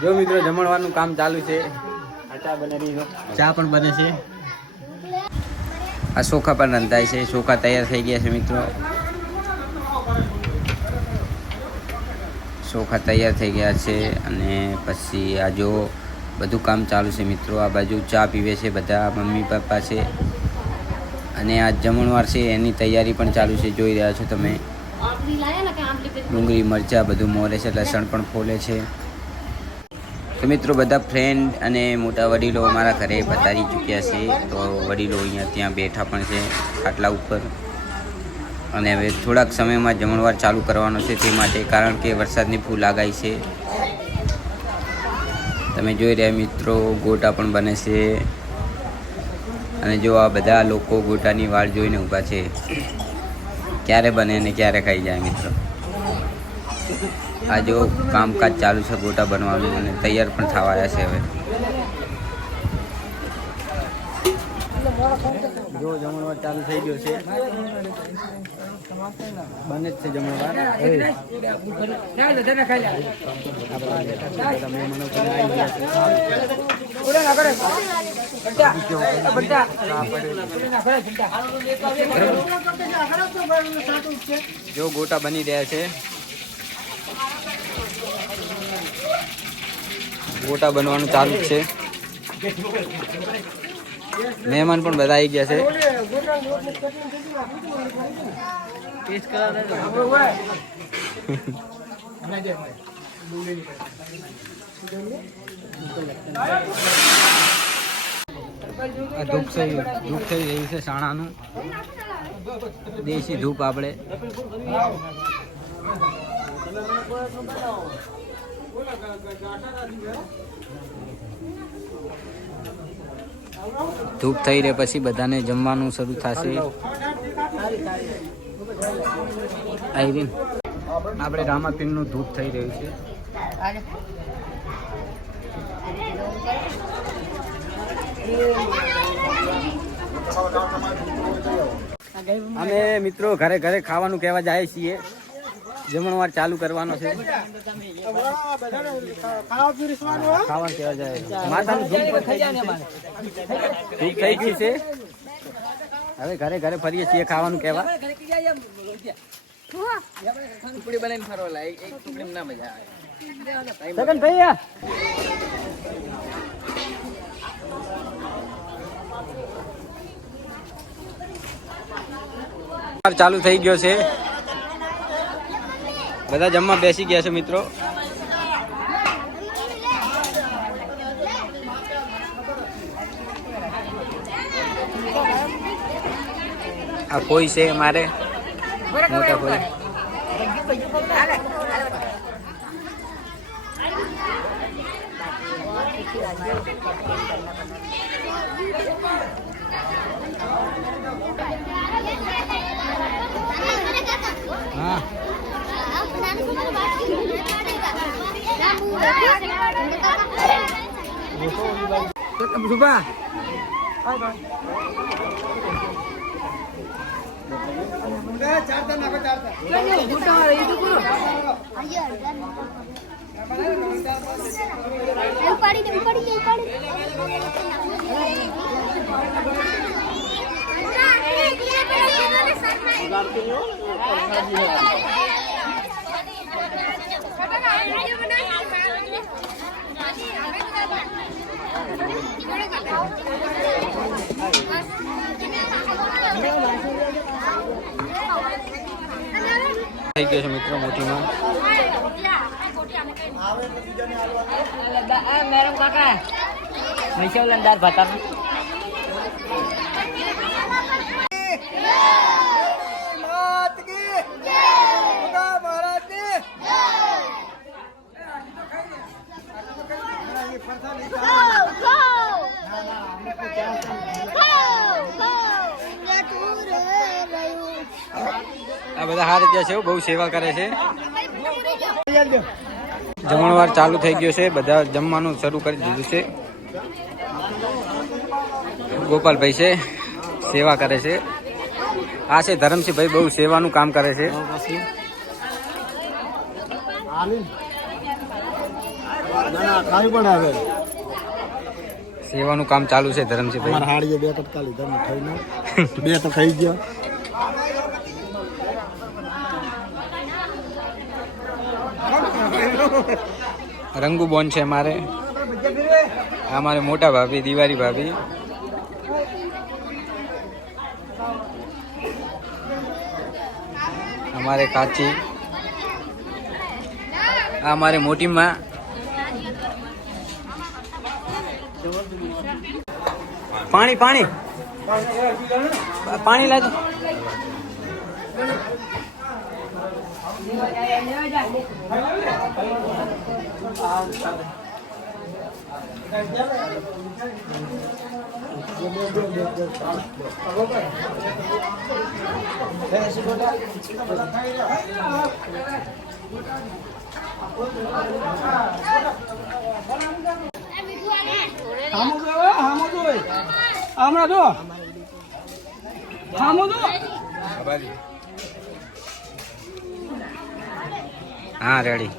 જો મિત્રો જમણવાનું કામ ચાલુ છે. ચા પણ બને છે. આ ચોખા પણ રંધાય છે. ચોખા તૈયાર થઈ ગયા છે મિત્રો. ચોખા તૈયાર થઈ ગયા છે અને પછી આ જો બધું કામ ચાલુ છે મિત્રો. આ બાજુ ચા પીવે છે બધા મમ્મી પપ્પા છે. અને આ જમણવાર છે એની તૈયારી પણ ચાલુ છે. જોઈ રહ્યા છો તમે. ડુંગળી મરચાં બધું મોરે છે લસણ પણ ફોલે છે. તો મિત્રો, બધા ફ્રેન્ડ અને મોટા વડીલો અમારા ઘરે પધારી ચૂક્યા છે. તો વડીલો અહીંયા ત્યાં બેઠા પણ છે, ખાટલા ઉપર. અને હવે થોડાક સમયમાં જમણવાર ચાલુ કરવાનો છે તે માટે, કારણ કે વરસાદની ફૂલ આગાહી છે. તમે જોઈ રહ્યા મિત્રો, ગોટા પણ બને છે. અને જો આ બધા લોકો ગોટાની વાળ જોઈને ઊભા છે, ક્યારે બને અને ક્યારે ખાઈ જાય મિત્રો? આ જો કામકાજ ચાલુ છે ગોટા બનવાનું અને તૈયાર પણ થવાયા છે હવે. જો જમણવાર ચાલુ થઈ ગયો છે. બને જ છે જમણવાર. જો ગોટા બની રહ્યા છે. ગોટા બનવાનું ચાલુ જ છે. મહેમાન પણ બધા આવી ગયા છે. ધૂપ થઈ ધૂપ થઈ રહ્યું છે સાણાનું દેશી ધૂપ આપણે. ધૂપ થઈ રહે પછી બધાને જમવાનું શરૂ થશે. આઈરીન આપણે રામાપીરનું ધૂપ થઈ રહ્યું છે. અમે મિત્રો ઘરે ઘરે ખાવાનું કહેવા જાય છીએ. જમણવાર ચાલુ કરવાનો છે. ખાવાનું કહેવા જાય. ધૂપ થઈ ગયું છે. હવે ઘરે ઘરે ફરીએ છીએ ખાવાનું કહેવા. સગન ભૈયા. ચાલુ થઈ ગયો છે. બધા જમવા બેસી ગયા છે મિત્રો. આ કોઈ છે મારે. મોટા કોઈ હા. Sumpah. Bye bye. Udah, itu pun. Ayo. Ayo, dulu થઈ ગયો છે મિત્રો મોટીમાં મેડમ કાકા મિશોલંદાર ભાતા આ બધા હાર ત્યાં છે બહુ સેવા કરે છે. જમણવાર ચાલુ થઈ ગયો છે, બધા જમવાનું શરૂ કરી દીધું છે. ગોપાલભાઈ છે, સેવા કરે છે. આ છે ધરમસિંહભાઈ, બહુ સેવાનું કામ કરે છે. સેવાનું કામ ચાલુ છે ધરમસિંહભાઈ. બે તો ખાઈ ગયા. રંગુ બોન છે મારે. આ મારે મોટા ભાભી દિવાળી ભાભી. અમારે કાચી. આ મારે મોટી માં. પાણી પાણી. પાણી લાજો હમણાં જો. હામો જો. હા રેડી